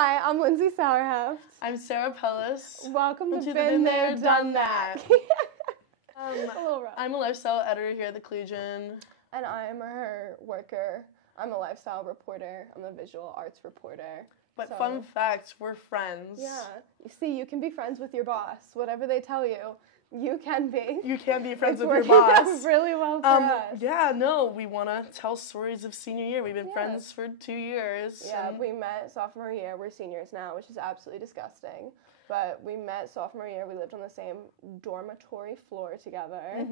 Hi, I'm Lindsey Sauerhaft. I'm Sarah Pellis. Welcome to Been There, Done That. A little rough. I'm a lifestyle editor here at the Collegian. And I'm her worker. I'm a lifestyle reporter. I'm a visual arts reporter. But fun fact, we're friends. Yeah. You see, you can be friends with your boss. Whatever they tell you, you can be. You can be friends with your It's boss. working out really well for us. Yeah, no, we want to tell stories of senior year. We've been friends for 2 years. Yeah, we met sophomore year. We're seniors now, which is absolutely disgusting. But we met sophomore year. We lived on the same dormitory floor together,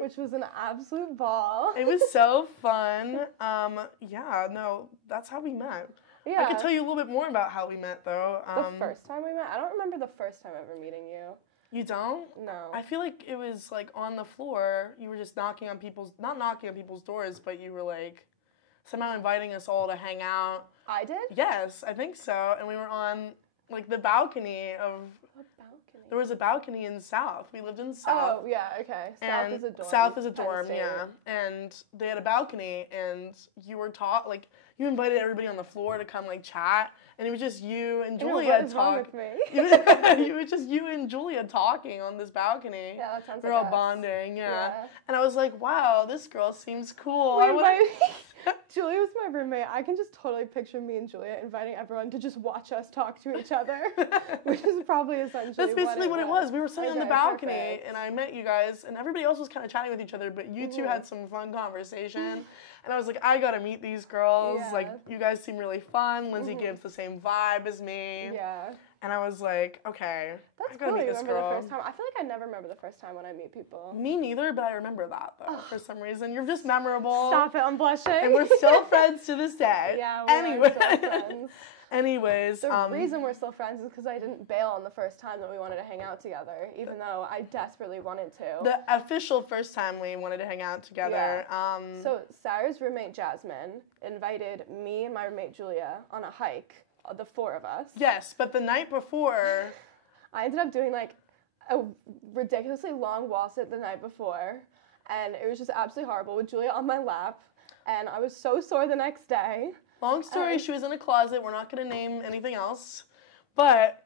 which was an absolute ball. It was so fun. Yeah, no, that's how we met. Yeah. I could tell you a little bit more about how we met, though. The first time we met? I don't remember the first time ever meeting you. You don't? No. I feel like it was, like, on the floor. You were just not knocking on people's doors, but you were, like, somehow inviting us all to hang out. I did? Yes, I think so. And we were on, like, the balcony of... What balcony? There was a balcony in South. We lived in South. Oh, yeah, okay. South is a dorm. South is a dorm, yeah. And they had a balcony, and you were you invited everybody on the floor to come, like, chat, and it was just you and Julia What is wrong with me? It was just you and Julia talking on this balcony. Yeah, that sounds We're like all us. bonding, yeah. Yeah. And I was like, wow, this girl seems cool. Julia was my roommate. I can just totally picture me and Julia inviting everyone to just watch us talk to each other, which is probably essentially That's basically what it was. We were sitting on the balcony, perfect. and I met you guys, and everybody else was kind of chatting with each other, but you two had some fun conversation. And I was like, I gotta meet these girls. Yeah. Like, you guys seem really fun. Lindsey gives the same vibe as me. Yeah. And I was like, okay, That's I gotta cool. meet You this remember girl. the first time? I feel like I never remember the first time when I meet people. Me neither, but I remember that, though, for some reason. You're just memorable. Stop it, I'm blushing. And we're still friends to this day. Yeah, we are still friends. Anyways. The reason we're still friends is because I didn't bail on the first time that we wanted to hang out together, even though I desperately wanted to. The official first time we wanted to hang out together. Yeah. So Sarah's roommate Jasmine invited me and my roommate Julia on a hike, the four of us. Yes, but the night before... I ended up doing like a ridiculously long wall sit the night before, and it was just absolutely horrible with Julia on my lap, and I was so sore the next day. Long story, she was in a closet. We're not going to name anything else. But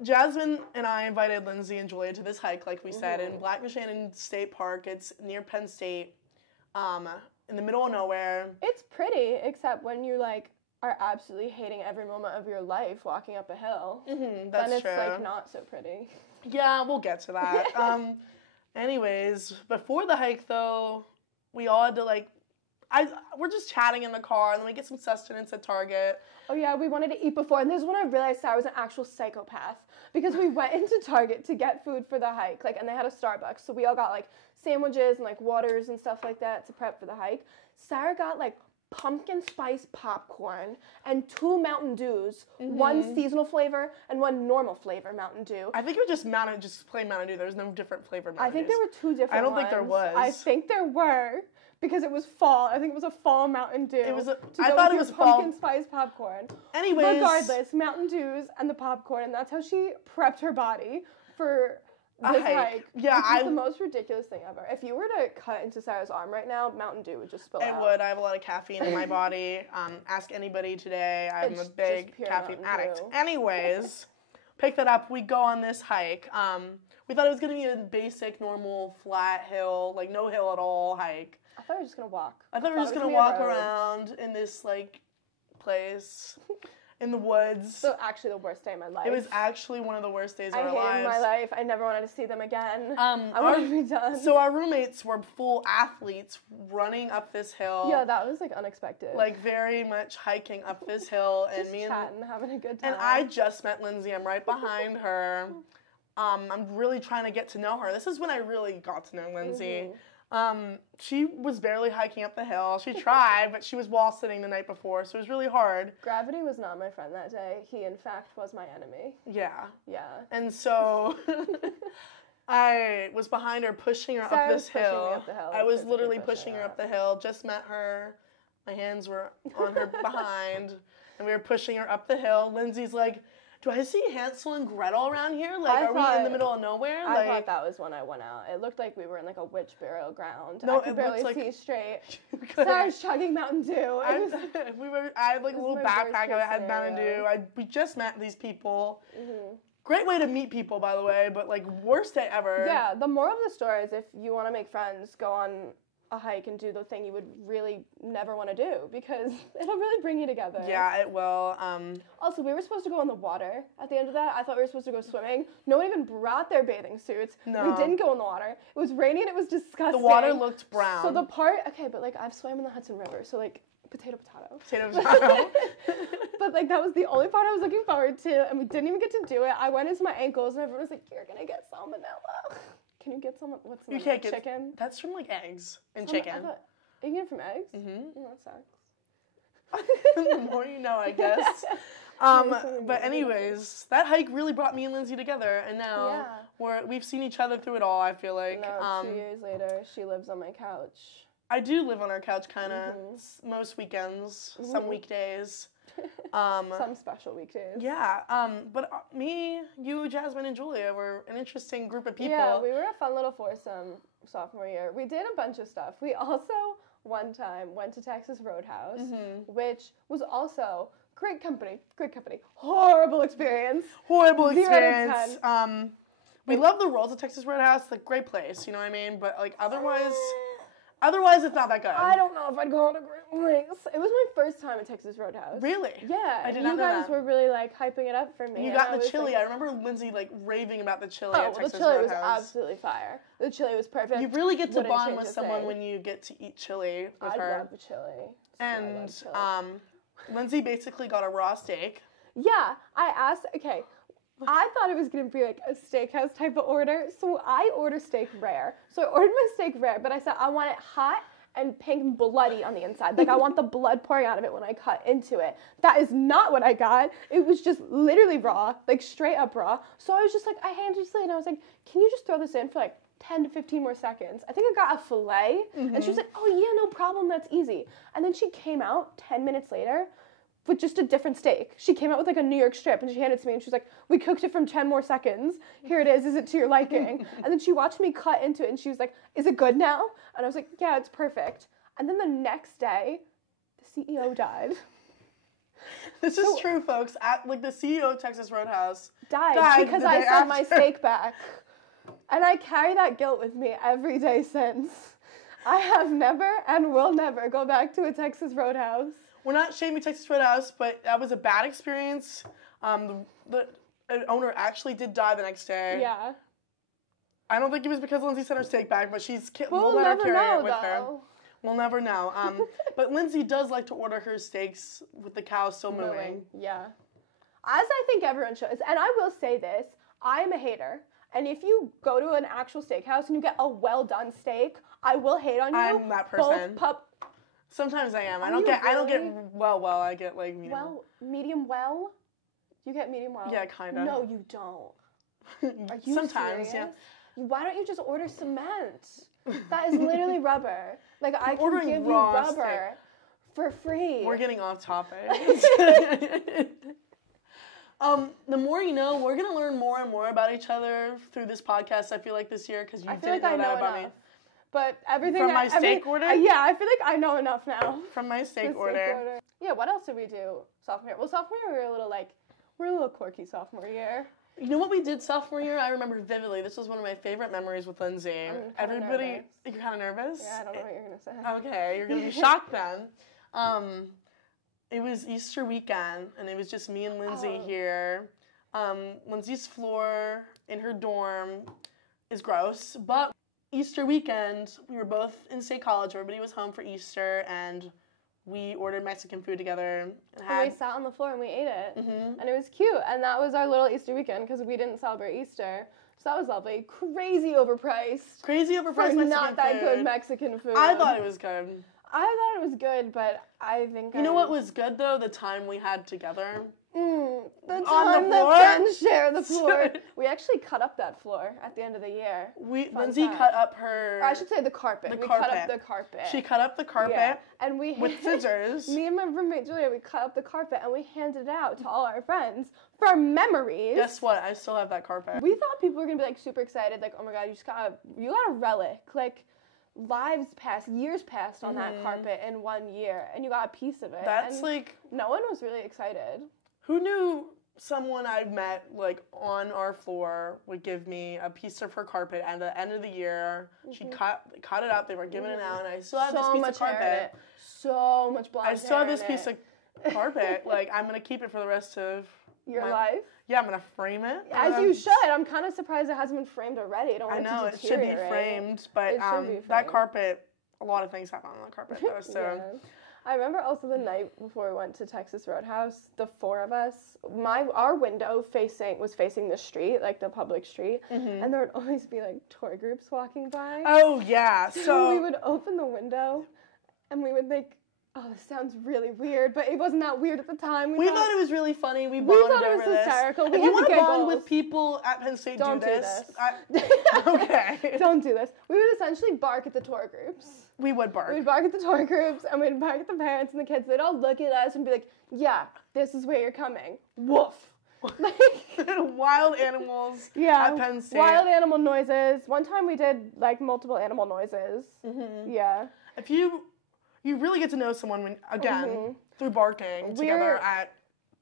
Jasmine and I invited Lindsey and Julia to this hike, like we said, in Black Shannon State Park. It's near Penn State, in the middle of nowhere. It's pretty, except when you like are absolutely hating every moment of your life walking up a hill. That's then it's true. like not so pretty. Yeah, we'll get to that. Anyways, before the hike, though, we all had to we're just chatting in the car, and then we get some sustenance at Target. Oh yeah, we wanted to eat before, and this is when I realized I was an actual psychopath, because we went into Target to get food for the hike, and they had a Starbucks, so we all got sandwiches and waters and stuff like that to prep for the hike. Sarah got pumpkin spice popcorn and 2 Mountain Dews, one seasonal flavor and one normal flavor Mountain Dew. I think it was just plain Mountain Dew. There was no different flavor Mountain I think Dews. there were 2 different I don't ones. think there was. I think there were, because it was fall. I think it was a fall Mountain Dew. I thought it was pumpkin spice popcorn. Anyways. Regardless, Mountain Dews and the popcorn, and that's how she prepped her body for this hike. Yeah, which is the most ridiculous thing ever. If you were to cut into Sarah's arm right now, Mountain Dew would just spill out. It would. I have a lot of caffeine in my body. Ask anybody today. I'm a big caffeine addict. Anyways, pick that up. We go on this hike. We thought it was going to be a basic, normal, flat hill, no hill at all hike. I thought we were just going to walk. I thought we were just going to walk around in this, place in the woods. So actually the worst day of my life. It was actually one of the worst days of our lives. I hated my life. I never wanted to see them again. I wanted to be done. So our roommates were full athletes running up this hill. Yeah, that was unexpected. Very much hiking up this hill. And just me chatting, having a good time. And I just met Lindsey. I'm right behind her. I'm really trying to get to know her. This is when I really got to know Lindsey. She was barely hiking up the hill. She tried, but she was wall sitting the night before, so it was really hard. Gravity was not my friend that day. He, in fact, was my enemy. Yeah. Yeah. And so I was behind her, pushing her up this hill. I was literally pushing her up the hill. Just met her. My hands were on her behind, and we were pushing her up the hill. Lindsey's like, do I see Hansel and Gretel around here? Like, are we in the middle of nowhere? I thought that was when I went out. It looked like we were in, like, a witch burial ground. No, I could barely see straight. So I was chugging Mountain Dew. I had, like, a little backpack. I had Mountain Dew. We just met these people. Mm-hmm. Great way to meet people, by the way, but, like, worst day ever. Yeah, the moral of the story is if you want to make friends, go on a hike and do the thing you would really never want to do because it'll really bring you together. Yeah, it will. Also, we were supposed to go in the water at the end of that. I thought we were supposed to go swimming. No one even brought their bathing suits. No. We didn't go in the water. It was raining and it was disgusting. The water looked brown. So but, like, I've swam in the Hudson River, so, like, potato. But, like, that was the only part I was looking forward to, and we didn't even get to do it. I went into my ankles, and everyone was like, you're going to get salmonella. Can you get some? What's the chicken? That's from, like, eggs and chicken. You get it from eggs? Mm-hmm. Oh, that sucks. The more you know, I guess. But anyways, that hike really brought me and Lindsey together, and now we've seen each other through it all, I feel like. No, 2 years later, she lives on my couch. I do live on our couch, kind of, most weekends, some weekdays. Some special weekdays. Yeah, but me, you, Jasmine, and Julia were an interesting group of people. Yeah, we were a fun little foursome sophomore year. We did a bunch of stuff. We also, one time, went to Texas Roadhouse, which was also great company. Horrible experience. 0 out of 10. We love the rolls at Texas Roadhouse. Like, great place, you know what I mean? But, like, Otherwise, it's not that good. I don't know if I'd call it a great place. It was my first time at Texas Roadhouse. Really? Yeah. I did not know that. You guys were really, like, hyping it up for me. You got the chili. I remember Lindsey, like, raving about the chili at Texas Roadhouse. The chili was absolutely fire. The chili was perfect. You really get to bond with someone when you get to eat chili with her. I love the chili. And Lindsey basically got a raw steak. Yeah. I asked, I thought it was going to be like a steakhouse type of order, so I ordered steak rare. So I ordered my steak rare, but I said I want it hot and pink and bloody on the inside. Like, I want the blood pouring out of it when I cut into it. That is not what I got. It was just literally raw, like straight up raw. So I was just like, I handed it to Lee, and I was like, can you just throw this in for like 10 to 15 more seconds? I think I got a filet, and she was like, oh yeah, no problem, that's easy. And then she came out 10 minutes later with just a different steak. She came out with like a New York strip and she handed it to me and she was like, we cooked it from 10 more seconds. Here it is it to your liking? And then she watched me cut into it and she was like, is it good now? And I was like, yeah, it's perfect. And then the next day, the CEO died. This is true, folks. The CEO of Texas Roadhouse died because I sent my steak back. And I carry that guilt with me every day since. I have never and will never go back to a Texas Roadhouse. We're not shaming Texas Roadhouse, but that was a bad experience. The owner actually did die the next day. Yeah. I don't think it was because Lindsey sent her steak back, but we'll let her carry it with her. We'll never know. But Lindsey does like to order her steaks with the cow still mooing. Yeah. As I think everyone should. And I will say this, I'm a hater. And if you go to an actual steakhouse and you get a well-done steak, I will hate on you. I'm that person. Sometimes I am. I don't get well. I get like medium. Well, medium well? You get medium well? Yeah, kind of. No, you don't. Are you Sometimes, serious? Yeah. Why don't you just order cement? That is literally rubber. Like, I can give you rubber for free. We're getting off topic. The more you know, we're going to learn more and more about each other through this podcast, I feel like, this year, because you didn't know that about me. But everything from my steak order? Yeah, I feel like I know enough now. From my steak order. Yeah, what else did we do sophomore year? Well, sophomore year, we're a little quirky sophomore year. You know what we did sophomore year? I remember vividly. This was one of my favorite memories with Lindsey. You're kind of nervous? Yeah, I don't know what you're going to say. Okay, you're going to be shocked then. It was Easter weekend, and it was just me and Lindsey here. Lindsey's floor in her dorm is gross, but Easter weekend, we were both in State College. Everybody was home for Easter, and we ordered Mexican food together. And we sat on the floor and we ate it. Mm-hmm. And it was cute. And that was our little Easter weekend because we didn't celebrate Easter. So that was lovely. Crazy overpriced Mexican not that food. Good Mexican food. I thought it was good. I thought it was good, but I think You know what was good, though? The time we had together. The time that friends share the floor. We actually cut up that floor at the end of the year. Lindsay cut up her... Or I should say the carpet. We cut up the carpet. She cut up the carpet. Yeah. And with scissors. Me and my roommate Julia, we cut up the carpet and we handed it out to all our friends for memories. Guess what? I still have that carpet. We thought people were gonna be like super excited, like, oh my god, you got a relic. Like, years passed on that carpet in 1 year, and you got a piece of it. That's like... No one was really excited. Who knew someone I'd met, like, on our floor would give me a piece of her carpet at the end of the year. She cut it up, they were giving it out, and I still have this piece of carpet. So much blonde hair. I still have this piece of carpet. Like, I'm going to keep it for the rest of your life. Yeah, I'm going to frame it. As you should. I'm kind of surprised it hasn't been framed already. I know, it should be framed, but that carpet, a lot of things happen on the carpet, though, so... Yeah. I remember also the night before we went to Texas Roadhouse, the four of us, our window was facing the street, like the public street, and there would always be like tour groups walking by. Oh, yeah. So we would open the window and we would think, oh, this sounds really weird, but it wasn't that weird at the time. We thought it was really funny. We bonded thought it was hysterical. If you want to bond with people at Penn State, don't do this. Okay. Don't do this. We would essentially bark at the tour groups. We would bark. We'd bark at the tour groups, and we'd bark at the parents and the kids. They'd all look at us and be like, yeah, this is where you're coming. Woof. Wild animals at Penn State. Wild animal noises. One time we did, like, multiple animal noises. Yeah. If you really get to know someone, through barking together at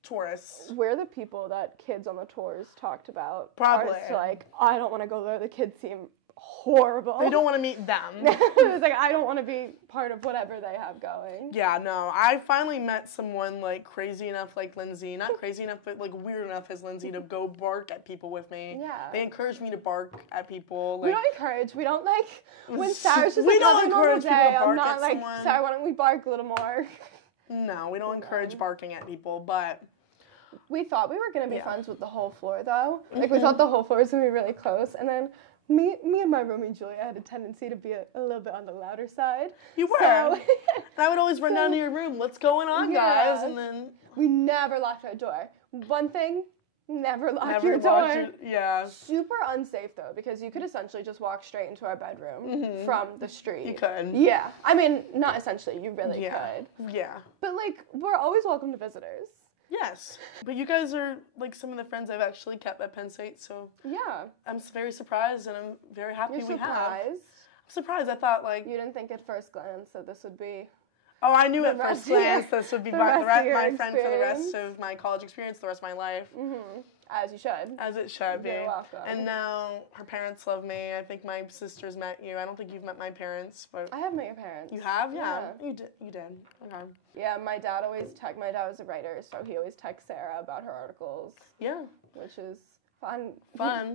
tourists. We're the people that kids on the tours talked about. Probably. It's like, I don't want to go there. The kids seem horrible. They don't want to meet them. It's like, I don't want to be part of whatever they have going. Yeah, no. I finally met someone, like, crazy enough like Lindsay. Not crazy enough, but, like, weird enough as Lindsay to go bark at people with me. Yeah. They encouraged me to bark at people. Like, we don't encourage. We don't, like, when Sarah's just, like, having a normal day, I'm not like, Sarah, why don't we bark a little more? No, we don't encourage barking at people, but... We thought we were going to be friends with the whole floor, though. Like, we thought the whole floor was going to be really close, and then... Me and my roomie Julia had a tendency to be a little bit on the louder side. You were. So, I would always run down to your room. What's going on, guys? And then we never locked our door. One thing, never lock your door. Super unsafe though, because you could essentially just walk straight into our bedroom from the street. You could. Yeah. I mean, not essentially. You really could. Yeah. But like, we're always welcome to visitors. Yes. But you guys are, like, some of the friends I've actually kept at Penn State, so... Yeah. I'm very surprised, and I'm very happy we have. You're surprised? I'm surprised. I thought, like... You didn't think at first glance that this would be... Oh, I knew at first glance this would be my friend for the rest of my college experience, the rest of my life. As you should. As it should be. You're welcome. And now her parents love me. I think my sister's met you. I don't think you've met my parents, but... I have met your parents. You have? Yeah. You did. Okay. Yeah, my dad was a writer, so he always texts Sarah about her articles. Yeah. Which is fun.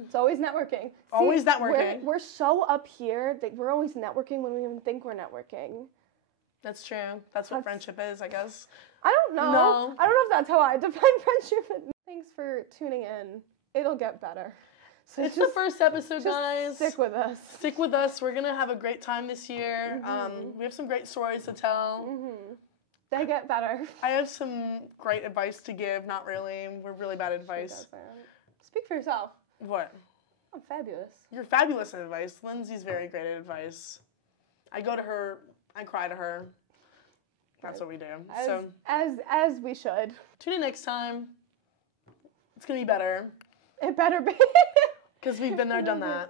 It's always networking. Always networking. We're so up here that we're always networking when we even think we're networking. That's true. That's what friendship is, I guess. I don't know. No. I don't know if that's how I define friendship. Thanks for tuning in. It'll get better. So it's the first episode, guys. Stick with us. Stick with us. We're going to have a great time this year. We have some great stories to tell. They get better. I have some great advice to give. Not really. We're really bad advice. Speak for yourself. What? I'm fabulous. You're fabulous at advice. Lindsay's very great at advice. I go to her. I cry to her. That's what we do. As we should. Tune in next time. It's going to be better. It better be. Because we've been there, done that.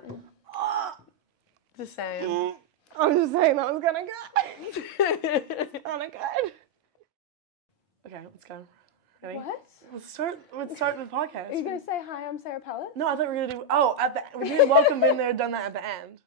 Just saying. I'm just saying that was gonna good. Oh my god. Okay, let's go. Ready? What? Let's start the podcast. Are you gonna say hi? I'm Sarah Pellis. No, I thought we were gonna do. Oh, we didn't welcome been there, done that at the end.